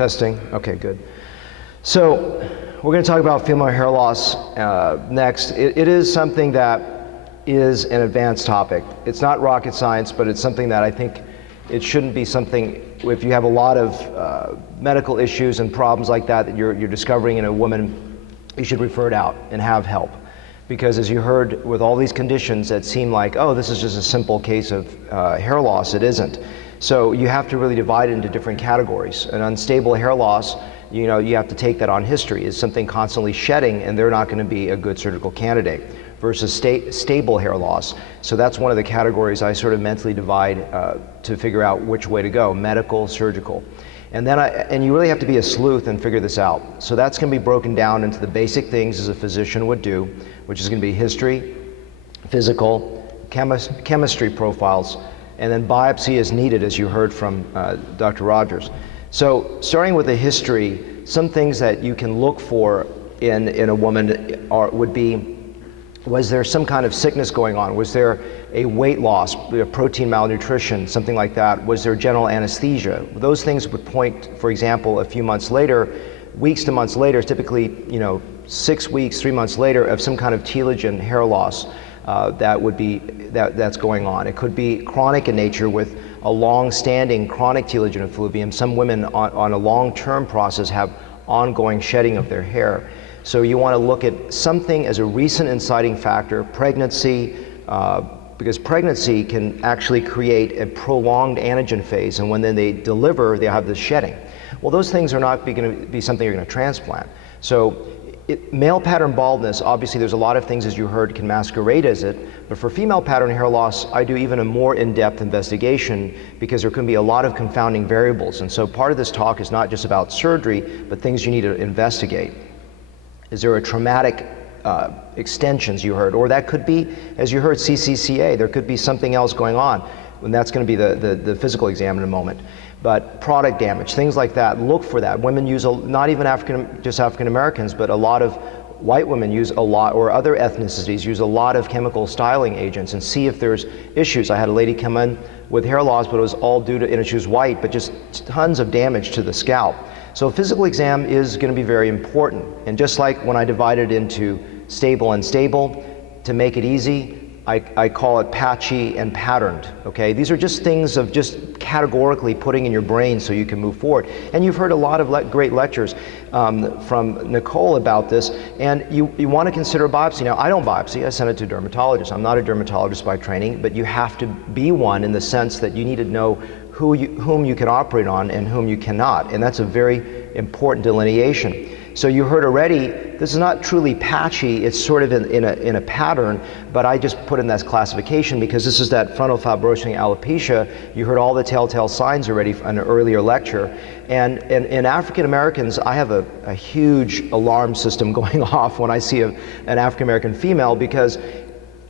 Testing. Okay, good. So we're going to talk about female hair loss next. It is something that is an advanced topic. It's not rocket science, but it's something that I think it shouldn't be something, if you have a lot of medical issues and problems like that you're discovering in a woman, you should refer it out and have help. Because as you heard, with all these conditions that seem like, oh, this is just a simple case of hair loss, it isn't. So you have to really divide it into different categories. An unstable hair loss, you have to take that on history. Is something constantly shedding, and they're not going to be a good surgical candidate, versus stable hair loss. So that's one of the categories I sort of mentally divide to figure out which way to go, medical, surgical. And then and you really have to be a sleuth and figure this out. So that's going to be broken down into the basic things as a physician would do, which is going to be history, physical, chemistry profiles, and then biopsy is needed, as you heard from Dr. Rogers. So starting with the history, some things that you can look for in a woman would be, was there some kind of sickness going on? Was there a weight loss, protein malnutrition, something like that? Was there general anesthesia? Those things would point, for example, a few months later, weeks to months later, typically 6 weeks, 3 months later, of some kind of telogen hair loss that's going on. It could be chronic in nature with a long-standing chronic telogen effluvium. Some women on a long-term process have ongoing shedding of their hair. So you want to look at something as a recent inciting factor, pregnancy, because pregnancy can actually create a prolonged anagen phase, and when then they deliver, they have this shedding. Well, those things are not going to be something you're going to transplant. So male pattern baldness, obviously there's a lot of things, as you heard, can masquerade as it, but for female pattern hair loss, I do even a more in-depth investigation because there can be a lot of confounding variables. And so part of this talk is not just about surgery, but things you need to investigate. Is there a traumatic extensions you heard? Or that could be, as you heard, CCCA. There could be something else going on, and that's going to be the physical exam in a moment. But product damage, things like that, look for that. Women use, not even just African Americans, but a lot of white women use a lot, or other ethnicities use a lot of chemical styling agents, and see if there's issues. I had a lady come in with hair loss, but it was all due to, and she was white, but just tons of damage to the scalp. So a physical exam is going to be very important. And just like when I divided into stable and unstable, to make it easy, I call it patchy and patterned, okay? These are just things of just categorically putting in your brain so you can move forward. And you've heard a lot of great lectures from Nicole about this, and you want to consider biopsy. Now, I don't biopsy, I send it to a dermatologist. I'm not a dermatologist by training, but you have to be one in the sense that you need to know whom you can operate on and whom you cannot, and that's a very important delineation. So you heard already, this is not truly patchy, it's sort of in a pattern, but I just put in that classification because this is that frontal fibrosing alopecia. You heard all the telltale signs already in an earlier lecture. And in African Americans, I have a huge alarm system going off when I see an African American female, because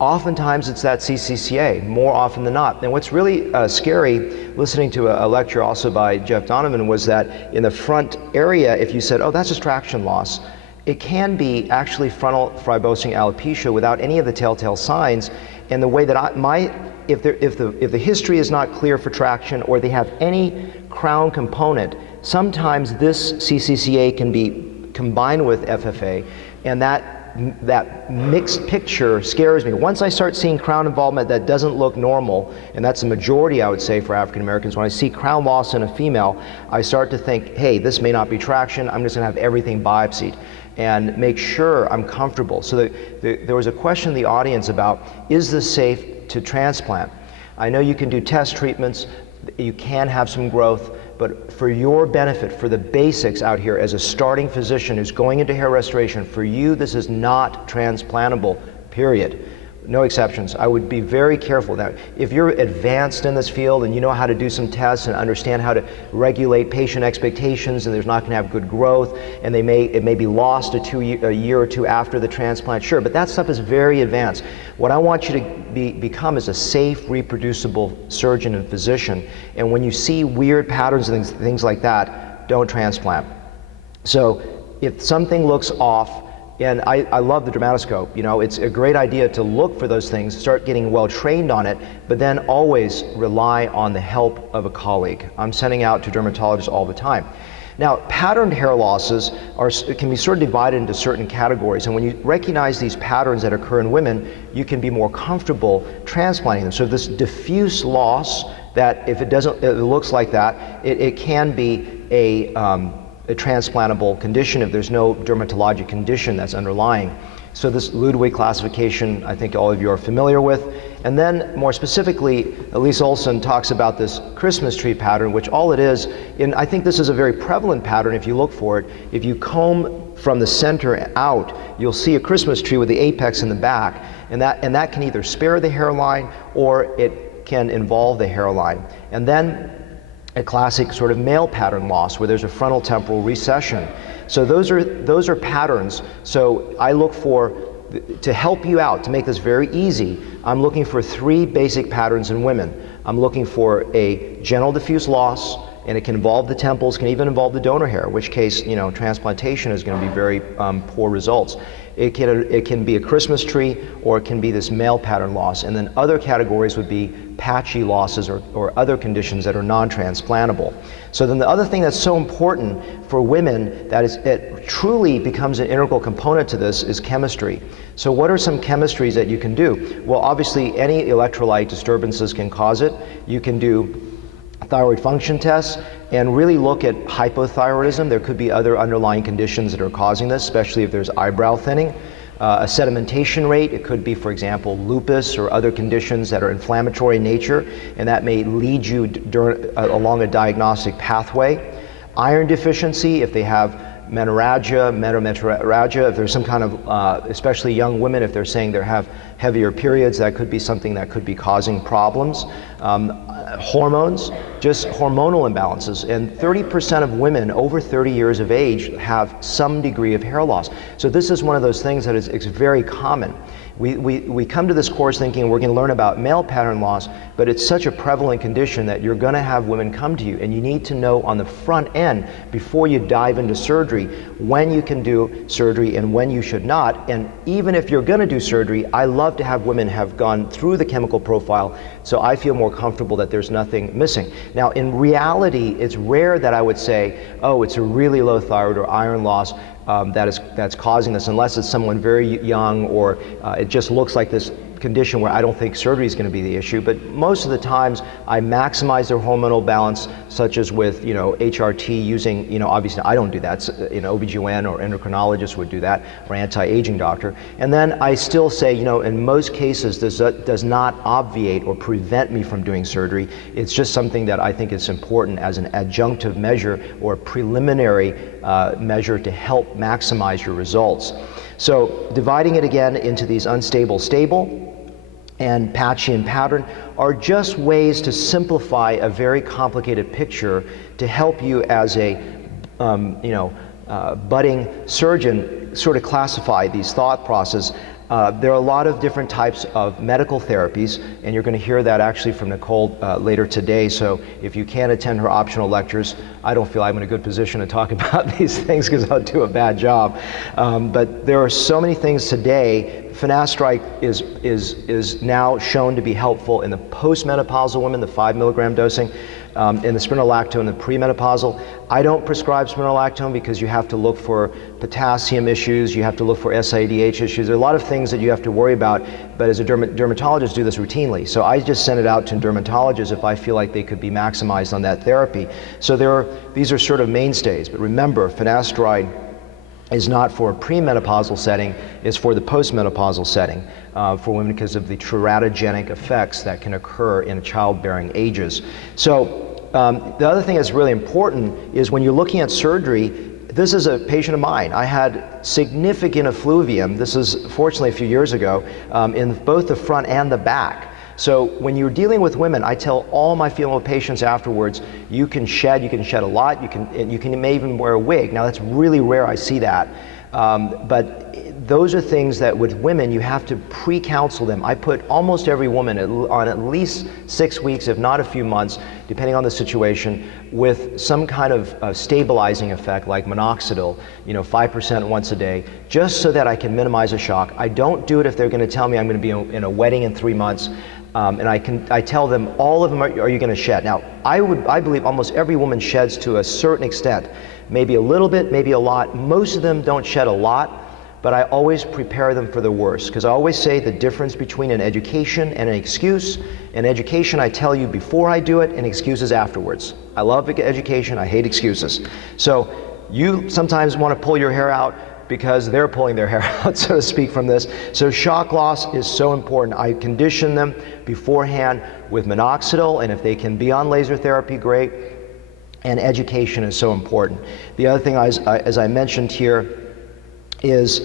oftentimes it's that CCCA, more often than not. And what's really scary, listening to a lecture also by Jeff Donovan, was that in the front area, if you said, oh, that's just traction loss, it can be actually frontal fibrosing alopecia without any of the telltale signs. And the way that if the history is not clear for traction, or they have any crown component, sometimes this CCCA can be combined with FFA, and that mixed picture scares me. Once I start seeing crown involvement that doesn't look normal, and that's the majority, I would say, for African Americans, when I see crown loss in a female, I start to think, hey, this may not be traction, I'm just gonna have everything biopsied and make sure I'm comfortable. So there was a question in the audience about, is this safe to transplant? I know you can do test treatments, you can have some growth, but for your benefit, for the basics out here, as a starting physician who's going into hair restoration, for you, this is not transplantable, period. No exceptions. I would be very careful. Now, if you're advanced in this field and you know how to do some tests and understand how to regulate patient expectations, and there's not going to have good growth, and it may be lost a year or two after the transplant, sure, but that stuff is very advanced. What I want you to become is a safe, reproducible surgeon and physician, and when you see weird patterns and things like that, don't transplant. So if something looks off, and I love the dermatoscope, it's a great idea to look for those things, start getting well trained on it, but then always rely on the help of a colleague. I'm sending out to dermatologists all the time. Now, patterned hair losses can be sort of divided into certain categories, and when you recognize these patterns that occur in women, you can be more comfortable transplanting them. So this diffuse loss, that if it looks like that, it can be a transplantable condition if there's no dermatologic condition that's underlying. So this Ludwig classification, I think all of you are familiar with. And then more specifically, Elise Olson talks about this Christmas tree pattern, which all it is, and I think this is a very prevalent pattern if you look for it. If you comb from the center out, you'll see a Christmas tree with the apex in the back, and that can either spare the hairline or it can involve the hairline. And then a classic sort of male pattern loss where there's a frontal temporal recession. So those are patterns. So I look for, to help you out, to make this very easy, I'm looking for 3 basic patterns in women. I'm looking for a general diffuse loss, and it can involve the temples, can even involve the donor hair, in which case, transplantation is going to be very poor results. It can be a Christmas tree, or it can be this male pattern loss. And then other categories would be patchy losses or other conditions that are non-transplantable. So then the other thing that's so important for women it truly becomes an integral component to this is chemistry. So what are some chemistries that you can do? Well, obviously any electrolyte disturbances can cause it. You can do thyroid function tests and really look at hypothyroidism. There could be other underlying conditions that are causing this, especially if there's eyebrow thinning. A sedimentation rate, it could be, for example, lupus or other conditions that are inflammatory in nature, and that may lead you along a diagnostic pathway. Iron deficiency, if they have menometrorrhagia, if there's some kind of, especially young women, if they're saying they have heavier periods, that could be something that could be causing problems. Hormones, just hormonal imbalances, and 30% of women over 30 years of age have some degree of hair loss. So this is one of those things that is very common. We come to this course thinking we're going to learn about male pattern loss, but it's such a prevalent condition that you're going to have women come to you, and you need to know on the front end, before you dive into surgery, when you can do surgery and when you should not. And even if you're going to do surgery, I love to have women have gone through the chemical profile, so I feel more comfortable that there's nothing missing. Now, in reality, it's rare that I would say, oh, it's a really low thyroid or iron loss that's causing this, unless it's someone very young, or it just looks like this condition where I don't think surgery is going to be the issue. But most of the times I maximize their hormonal balance, such as with HRT, using, obviously I don't do that, OBGYN or endocrinologist would do that, or anti-aging doctor. And then I still say, in most cases this does not obviate or prevent me from doing surgery. It's just something that I think is important as an adjunctive measure or a preliminary measure to help maximize your results. So dividing it again into these unstable, stable, and patchy and pattern are just ways to simplify a very complicated picture to help you as a budding surgeon sort of classify these thought processes. There are a lot of different types of medical therapies, and you're going to hear that actually from Nicole later today. So if you can't attend her optional lectures, I don't feel I'm in a good position to talk about these things because I'll do a bad job. But there are so many things today. Finasteride is now shown to be helpful in the postmenopausal women, the 5 milligram dosing. In the spironolactone, the premenopausal. I don't prescribe spironolactone because you have to look for potassium issues, you have to look for SIADH issues. There are a lot of things that you have to worry about, but as a dermatologist do this routinely. So I just send it out to dermatologists if I feel like they could be maximized on that therapy. So these are sort of mainstays, but remember, finasteride is not for a premenopausal setting, it's for the postmenopausal setting for women because of the teratogenic effects that can occur in childbearing ages. So the other thing that's really important is when you're looking at surgery, this is a patient of mine. I had significant effluvium, this is fortunately a few years ago, in both the front and the back. So when you're dealing with women, I tell all my female patients afterwards, you can shed a lot, you may even wear a wig. Now that's really rare, I see that. But those are things that with women you have to pre-counsel them. I put almost every woman on at least 6 weeks, if not a few months, depending on the situation, with some kind of stabilizing effect like minoxidil, 5% once a day, just so that I can minimize a shock. I don't do it if they're going to tell me I'm going to be in a wedding in 3 months. And I tell them, all of them are you going to shed? Now, I believe almost every woman sheds to a certain extent, maybe a little bit, maybe a lot. Most of them don't shed a lot, but I always prepare them for the worst, because I always say the difference between an education and an excuse. An education I tell you before I do it, and excuses afterwards. I love education, I hate excuses. So you sometimes want to pull your hair out because they're pulling their hair out, so to speak, from this. So shock loss is so important. I condition them beforehand with minoxidil, and if they can be on laser therapy, great. And education is so important. The other thing, as I mentioned here, is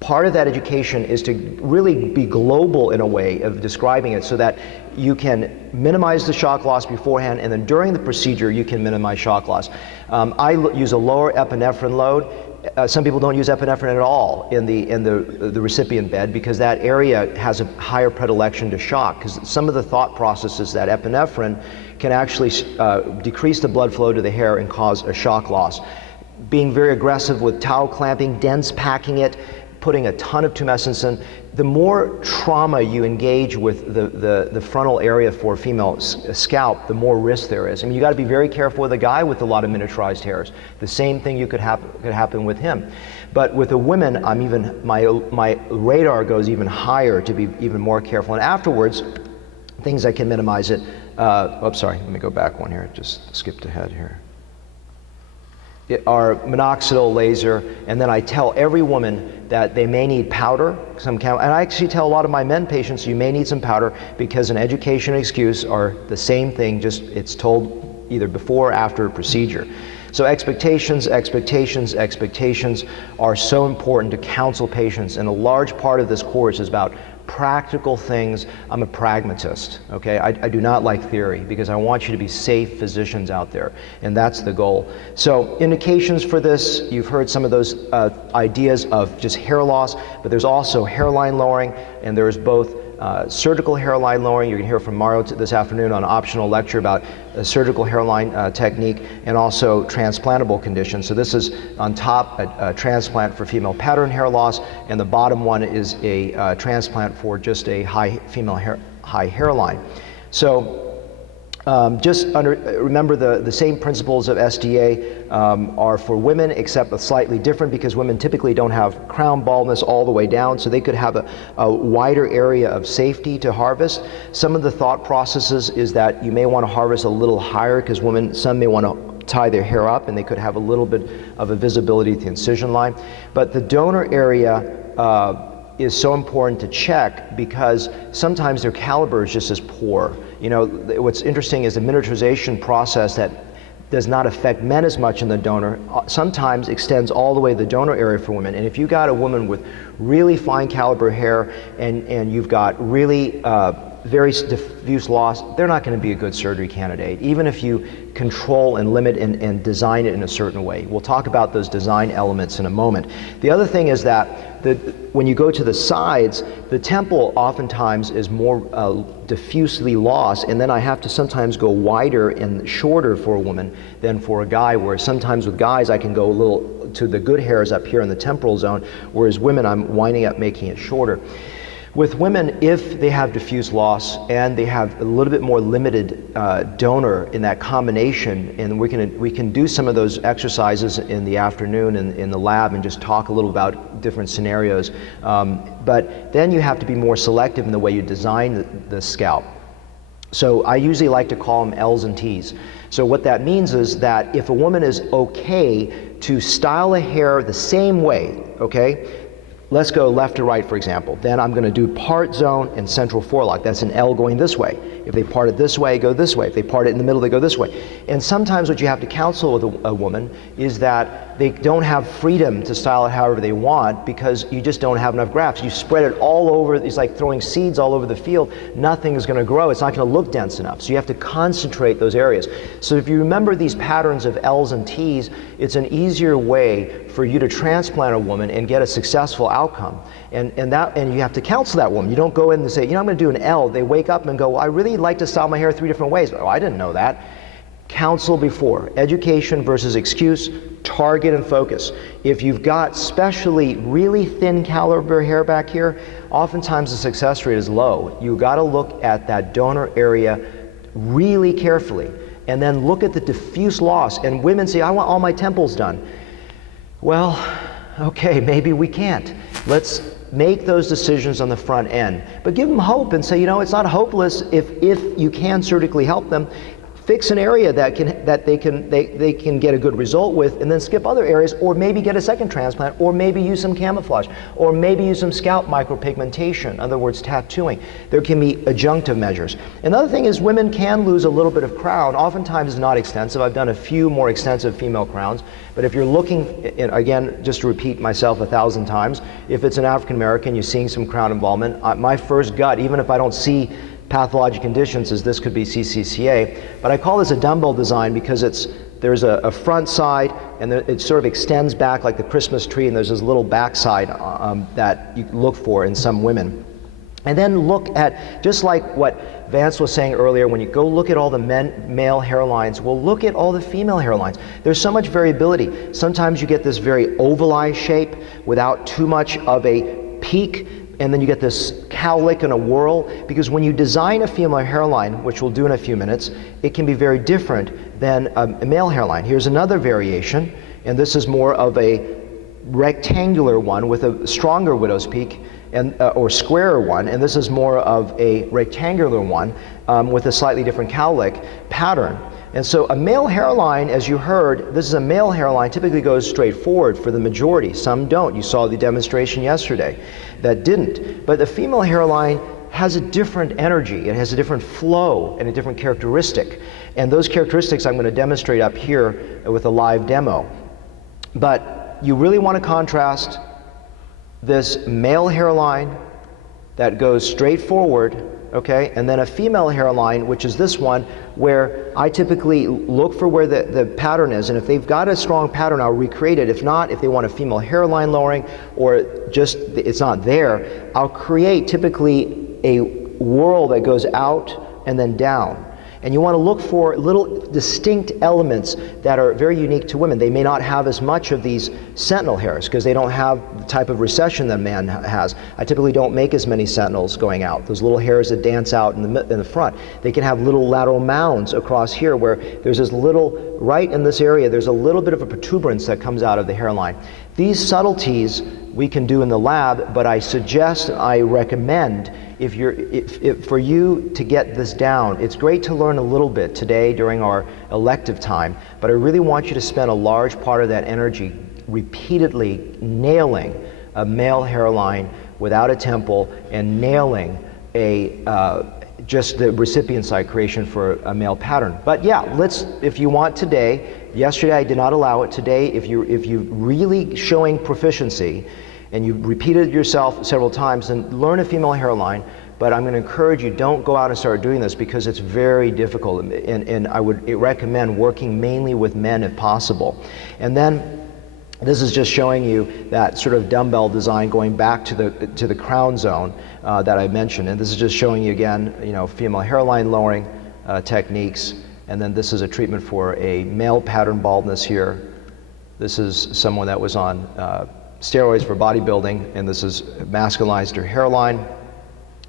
part of that education is to really be global in a way of describing it, so that you can minimize the shock loss beforehand, and then during the procedure you can minimize shock loss. I use a lower epinephrine load. Some people don't use epinephrine at all in the recipient bed, because that area has a higher predilection to shock, because some of the thought processes that epinephrine can actually decrease the blood flow to the hair and cause a shock loss. Being very aggressive with towel clamping, dense packing it, putting a ton of tumescence in, the more trauma you engage with the frontal area for a female scalp, the more risk there is. I mean, you got to be very careful with a guy with a lot of miniaturized hairs. The same thing could happen with him. But with a woman, my radar goes even higher to be even more careful. And afterwards, things that can minimize it. Sorry, let me go back one here. Just skipped ahead here. Our minoxidil laser, and then I tell every woman that they may need powder, and I actually tell a lot of my men patients you may need some powder, because an education and excuse are the same thing, just it's told either before or after a procedure. So expectations are so important to counsel patients, and a large part of this course is about practical things. I'm a pragmatist, okay? I do not like theory, because I want you to be safe physicians out there, and that's the goal. So indications for this, you've heard some of those ideas of just hair loss, but there's also hairline lowering, and there's both surgical hairline lowering. You're going to hear from Mario this afternoon on an optional lecture about a surgical hairline technique, and also transplantable conditions. So this is on top a transplant for female pattern hair loss, and the bottom one is a transplant for just a high hairline. So remember the same principles of SDA are for women, except slightly different, because women typically don't have crown baldness all the way down, so they could have a wider area of safety to harvest. Some of the thought processes is that you may want to harvest a little higher, because some may want to tie their hair up, and they could have a little bit of a visibility at the incision line. But the donor area is so important to check, because sometimes their caliber is just as poor. What's interesting is the miniaturization process that does not affect men as much in the donor sometimes extends all the way to the donor area for women. And if you got a woman with really fine caliber hair, and you've got really very diffuse loss, they're not going to be a good surgery candidate, even if you control and limit and design it in a certain way. We'll talk about those design elements in a moment. The other thing is that when you go to the sides, the temple oftentimes is more diffusely lost, and then I have to sometimes go wider and shorter for a woman than for a guy, whereas sometimes with guys I can go a little to the good hairs up here in the temporal zone, whereas women I'm winding up making it shorter. With women, if they have diffuse loss and they have a little bit more limited donor in that combination, and we can do some of those exercises in the afternoon in the lab and just talk a little about different scenarios. But then you have to be more selective in the way you design the scalp. So I usually like to call them L's and T's. So what that means is that if a woman is okay to style a hair the same way, okay? Let's go left to right, for example. Then I'm going to do part zone and central forelock. That's an L going this way. If they part it this way, go this way. If they part it in the middle, they go this way. And sometimes what you have to counsel with a woman is that they don't have freedom to style it however they want because you just don't have enough grafts. You spread it all over, it's like throwing seeds all over the field, nothing is going to grow, it's not going to look dense enough. So you have to concentrate those areas. So if you remember these patterns of L's and T's, it's an easier way for you to transplant a woman and get a successful outcome. And you have to counsel that woman. You don't go in and say, you know, I'm going to do an L. They wake up and go, well, I really like to style my hair 3 different ways. Oh, I didn't know that. Counsel before. Education versus excuse, target and focus. If you've got especially really thin caliber hair back here, oftentimes the success rate is low. You've got to look at that donor area really carefully and then look at the diffuse loss. And women say, I want all my temples done. Well, okay, maybe we can't. Let's make those decisions on the front end. But give them hope and say, you know, it's not hopeless if you can surgically help them. Fix an area that they can get a good result with, and then skip other areas, or maybe get a second transplant, or maybe use some camouflage, or maybe use some scalp micropigmentation, in other words, tattooing. There can be adjunctive measures. Another thing is women can lose a little bit of crown, oftentimes not extensive. I've done a few more extensive female crowns, but if you're looking, again, just to repeat myself 1,000 times, if it's an African American, you're seeing some crown involvement, my first gut, even if I don't see pathologic conditions, is this could be CCCA, but I call this a dumbbell design because there's a front side and it sort of extends back like the Christmas tree, and there's this little back side that you look for in some women. And then look at, just like what Vance was saying earlier, when you go look at all the male hairlines, well, look at all the female hairlines. There's so much variability. Sometimes you get this very ovalized shape without too much of a peak, and then you get this cowlick and a whirl, because when you design a female hairline, which we'll do in a few minutes, it can be very different than a male hairline. Here's another variation, and this is more of a rectangular one with a stronger widow's peak, and or squarer one, and this is more of a rectangular one with a slightly different cowlick pattern. And so a male hairline, as you heard, this is a male hairline, typically goes straight forward for the majority. Some don't. You saw the demonstration yesterday that didn't. But the female hairline has a different energy. It has a different flow and a different characteristic. And those characteristics I'm going to demonstrate up here with a live demo. But you really want to contrast this male hairline that goes straight forward, okay, and then a female hairline, which is this one, where I typically look for where the pattern is, and if they've got a strong pattern, I'll recreate it. If not, if they want a female hairline lowering, or just it's not there, I'll create typically a whirl that goes out and then down. And you want to look for little distinct elements that are very unique to women. They may not have as much of these sentinel hairs because they don't have the type of recession that a man has. I typically don't make as many sentinels going out, those little hairs that dance out in the front. They can have little lateral mounds across here where there's this little, right in this area, there's a little bit of a protuberance that comes out of the hairline. These subtleties we can do in the lab, but I suggest, I recommend, if for you to get this down, it's great to learn a little bit today during our elective time, but I really want you to spend a large part of that energy repeatedly nailing a male hairline without a temple and nailing just the recipient side creation for a male pattern. But yeah, if you want today, yesterday I did not allow it, today if you're really showing proficiency and you repeated yourself several times, then learn a female hairline. But I'm going to encourage you, don't go out and start doing this because it's very difficult, and I would recommend working mainly with men if possible. And then this is just showing you that sort of dumbbell design going back to the crown zone that I mentioned. And this is just showing you again, female hairline lowering techniques. And then this is a treatment for a male pattern baldness here. This is someone that was on steroids for bodybuilding, and this is masculinized her hairline.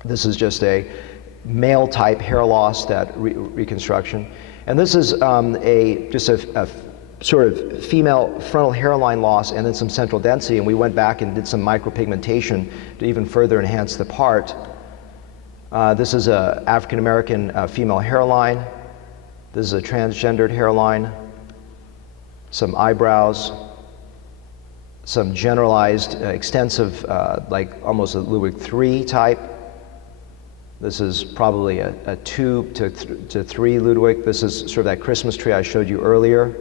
This is just a male type hair loss, that reconstruction. And this is just a sort of female frontal hairline loss and then some central density, and we went back and did some micropigmentation to even further enhance the part. This is a African American female hairline. This is a transgendered hairline. Some eyebrows. Some generalized, extensive, like almost a Ludwig III type. This is probably a 2 to 3 Ludwig. This is sort of that Christmas tree I showed you earlier.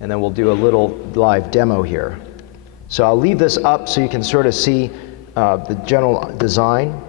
and then we'll do a little live demo here. So I'll leave this up so you can sort of see the general design.